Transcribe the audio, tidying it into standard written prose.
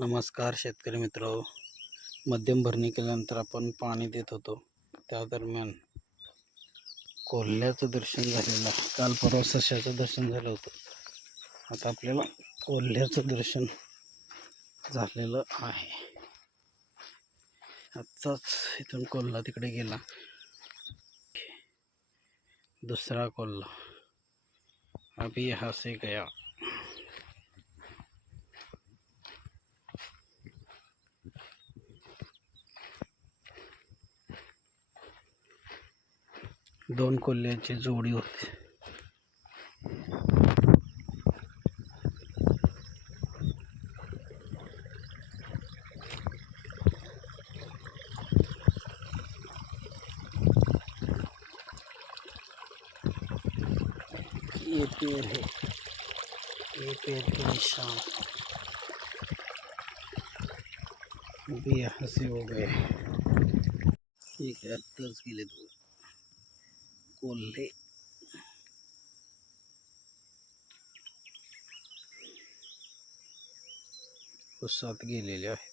नमस्कार शेतकरी मित्र. मध्यम भरणी केल्यानंतर आपण पाणी देत होतो. त्या दरम्यान कोल्ह्याचं दर्शन झालेलं. काल परवा सश्याचं दर्शन झालं होतं. आता आपल्याला कोल्ह्याचं दर्शन झालेलं आहे. आत्ताच इथून कोल्हा तिकडे गेला. दुसरा कोल्हा अभी यहाँ से गया. दोन कोल्ह्याची जोडी होती. ये पेड़ है, ये पेड़ के निशान भी यहाँ से हो गए. ठीक है, आत्ताच गेले दोन कोल्हे. उसात गेलेले आहेत.